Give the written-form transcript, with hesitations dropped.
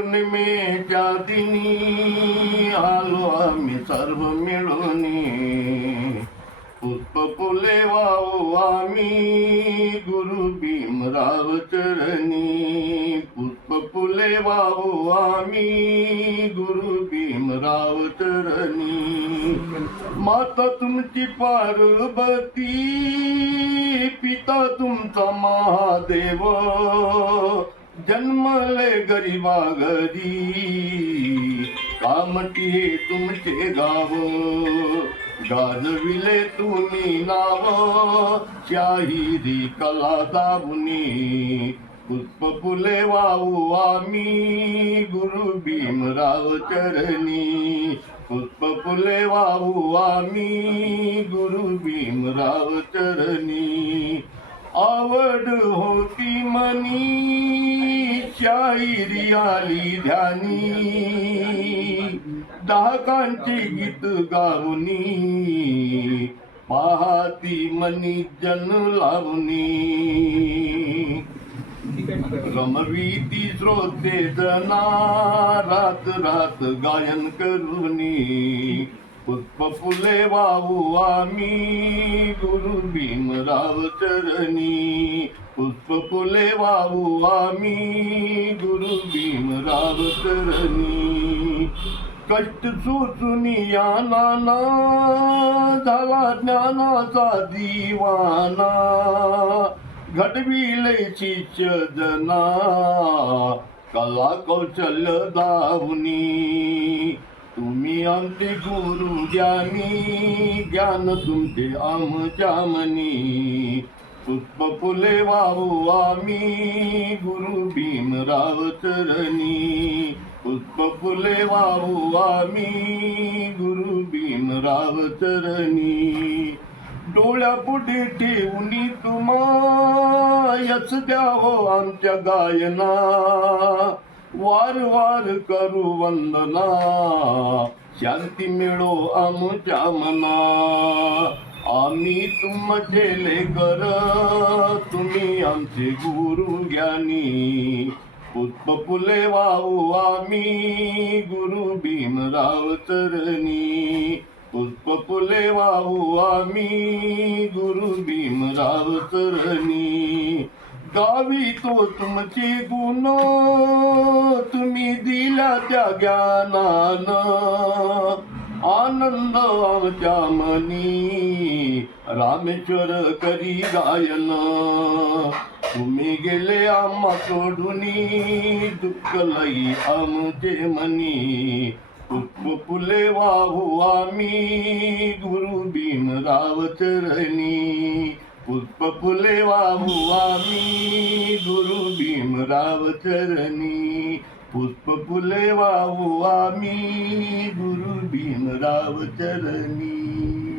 पौर्णिमेच्या दिनी आलो आम्ही सर्व मिळून, पुष्प फुले वाहू आम्ही गुरु भीमराव चरणी, पुष्प फुले वाहू आम्ही गुरु भीमराव चरणी। माता तुमची पार्वती, पिता तुमचा महादेव, जन्मले गरिबा घरी, कामठी हे तुमचे गाव, गाजविले तुम्ही नाव, शाहिरी कला दाबुनी, पुष्प फुले वाहू आम्ही गुरु भीमराव चरणी, पुष्प फुले वाहू आम्ही गुरु भीमराव चरणी। आवड होती मनी, शाहिरी आली ध्यानी, दहाकांचे गीत गाऊनी, पाहती मनी जन लावणी, रमवीती श्रोते जना, रात रात गायन करूनी, पुष्प फुले वाहू आम्ही गुरु भीमराव चरणी, पुष्प फुले वाहू आम्ही गुरु भीमराव चरणी। कष्ट सोसून या नाना, झाला ज्ञानाचा दिवाना, घडविले शिष्य जना, कला कौशल्य दावनी, तुम्ही आमचे गुरु ज्ञानी, ज्ञान तुमचे आमच्या मनी, पुष्प फुले वाहू आम्ही गुरु भीमराव चरणी, पुष्प फुले वाहू आम्ही गुरु भीमराव चरणी। डोळ्यापुढे ठेवून तुम्हा यश द्या हो आमच्या गायना, वार वार करू वंदना, शांती मिळो आमच्या मना, आम्ही तुमचे लेकर, तुम्ही आमचे गुरु ज्ञानी, पुष्प फुले वाहू आम्ही गुरु भीमराव चरणी, पुष्प फुले वाहू आम्ही गुरु भीमराव चरणी। गावी तो तुमचे गुण, तुम्ही दिला त्या ज्ञानान, आनंद आमच्या मनी, रामेश्वर करी गायन, तुम्ही गेले आम्हा सोडूनी, दुःख लई आमचे मनी, पुष्प फुले वाहू आम्ही गुरु भीमराव चरणी, पुष्प फुले वाहू आम्ही गुरु भीमराव चरणी, पुष्प फुले वाहू आम्ही गुरु भीमराव चरणी।